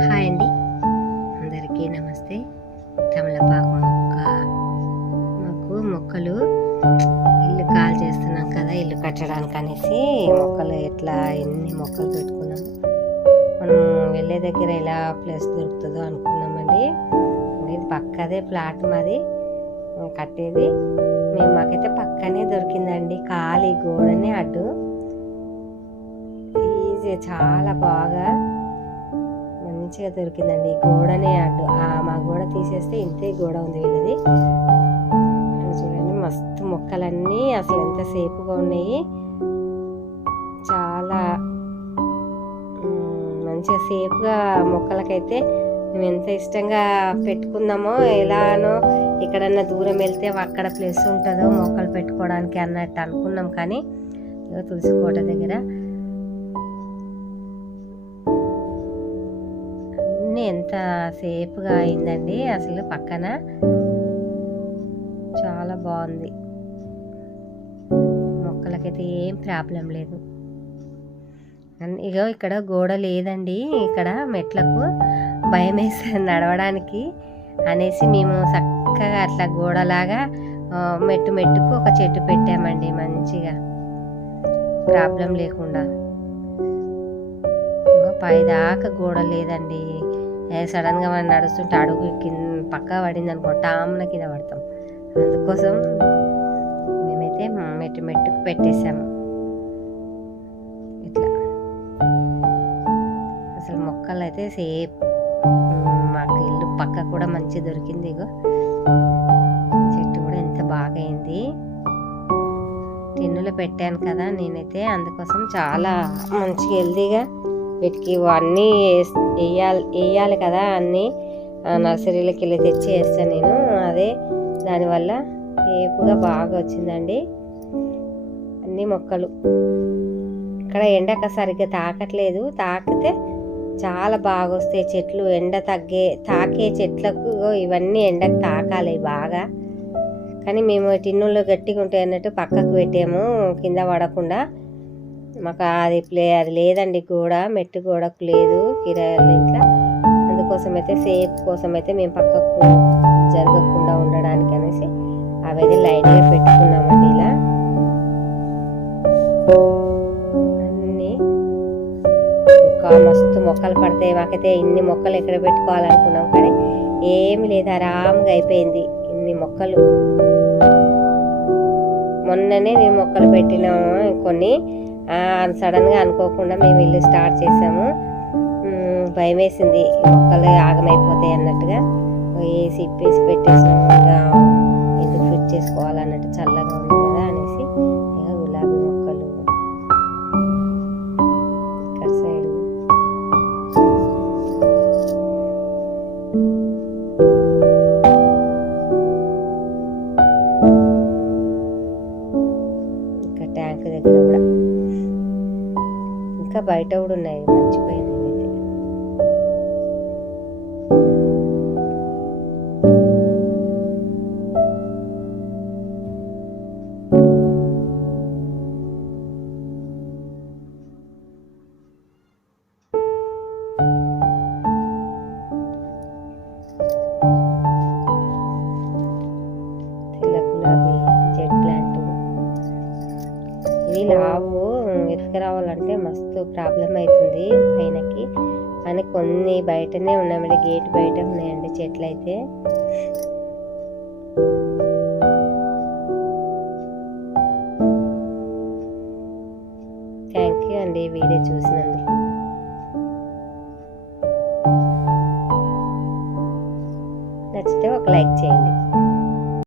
Hi అండి, అందరికీ నమస్తే. తమలపాకు మొక్క, మాకు మొక్కలు ఇల్లు కాల్ చేస్తున్నాం కదా, ఇల్లు కట్టడానికి అనేసి మొక్కలు ఎన్ని మొక్కలు పెట్టుకున్నాము. మనం వెళ్ళే దగ్గర ఎలా ప్లేస్ దొరుకుతుందో అనుకున్నామండి. ఇది పక్కదే ప్లాట్ మాది కట్టేది. మాకైతే పక్కనే దొరికిందండి, ఖాళీ గోడనే అడ్డు. ఈజీ, చాలా బాగా మంచిగా దొరికిందండి. గోడనే అడ్డు, మా గోడ తీసేస్తే ఇంతే గోడ ఉంది వీళ్ళది. చూడండి, మస్తు మొక్కలన్నీ అసలు ఎంత సేపుగా ఉన్నాయి. చాలా మంచిగా సేపుగా మొక్కలకైతే మేము ఎంత ఇష్టంగా పెట్టుకున్నామో, ఎలానో ఎక్కడన్నా దూరం వెళ్తే అక్కడ ప్లేస్ ఉంటుందో మొక్కలు పెట్టుకోవడానికి అన్నట్టు అనుకున్నాం. కానీ తులసి కోట దగ్గర ఎంత సేఫ్గా అయిందండి. అసలు పక్కన చాలా బాగుంది, మొక్కలకైతే ఏం ప్రాబ్లం లేదు. ఇగో ఇక్కడ గోడ లేదండి, ఇక్కడ మెట్లకు భయం వేస్తుంది నడవడానికి అనేసి మేము చక్కగా అట్లా గోడలాగా మెట్టుకు ఒక చెట్టు పెట్టామండి, మంచిగా ప్రాబ్లం లేకుండా. పైదాకా గోడ లేదండి, సడన్గా మనం నడుస్తుంటే అడుగు పక్క పడింది అనుకో, టామ్న కింద పడతాం. అందుకోసం మేమైతే మెట్టుకు పెట్టేసాము ఇట్లా. అసలు మొక్కలు అయితే సేఫ్, మాకు ఇల్లు పక్క కూడా మంచి దొరికింది. ఇగో చెట్టు కూడా ఎంత బాగా అయింది. టిన్నులో పెట్టాను కదా నేనైతే, అందుకోసం చాలా మంచిగా హెల్దీగా వీటికి అన్నీ వేయాలి కదా, అన్నీ నర్సరీలోకి వెళ్ళి తెచ్చి వేస్తాను నేను. అదే దానివల్ల ఏపుగా బాగా వచ్చిందండి అన్ని మొక్కలు. ఇక్కడ ఎండక సరిగ్గా తాకట్లేదు, తాకితే చాలా బాగా వస్తాయి చెట్లు. ఎండ తాకే చెట్లకు ఇవన్నీ ఎండకు తాకాలి బాగా. కానీ మేము టిన్నుల్లో గట్టిగా ఉంటాయి అన్నట్టు పక్కకు పెట్టాము, కింద పడకుండా. మాకు అది లేదండి, గోడ మెట్టు గోడకు లేదు కిరాయిల ఇంట్లో. అందుకోసం అయితే సేఫ్ కోసం అయితే మేము పక్కకు జరగకుండా ఉండడానికి అనేసి అవైతే లైన్గా పెట్టుకున్నామండి. ఇలా అన్నీ ఇంకా మస్తు మొక్కలు పడతాయి. మాకైతే ఇన్ని మొక్కలు ఎక్కడ పెట్టుకోవాలనుకున్నాం, కానీ ఏమి లేదు, ఆరాంగా అయిపోయింది ఇన్ని మొక్కలు. మొన్ననే మేము మొక్కలు పెట్టినాము కొన్ని, సడన్గా అనుకోకుండా మేము ఇల్లు స్టార్ట్ చేసాము. భయం వేసింది మొక్కలు ఆగమైపోతాయి అన్నట్టుగా వేసి ఇప్పేసి పెట్టేసాము. ఇంకా ఎందుకు ఫిట్ చేసుకోవాలన్నట్టు, చల్లగా ఉంది కదా అనేసి. ఇక గులాబీ మొక్కలు ఇక్కడ సైడు ఇంకా ట్యాంక్ దగ్గర కూడా, ఇంకా బయట కూడా ఉన్నాయి, మర్చిపోయింది నేనైతే. తెల్ల గులాబీ, జెడ్ ప్లాంట్. ఇవి లావు ఎత్తుకురావాలంటే మస్తు ప్రాబ్లం అవుతుంది పైనకి అని కొన్ని బయటనే ఉన్నాయండి, గేట్ బయట ఉన్నాయండి చెట్లు అయితే. థ్యాంక్ యూ అండి వీడియో చూసినందుకు. నచ్చితే ఒక లైక్ చేయండి.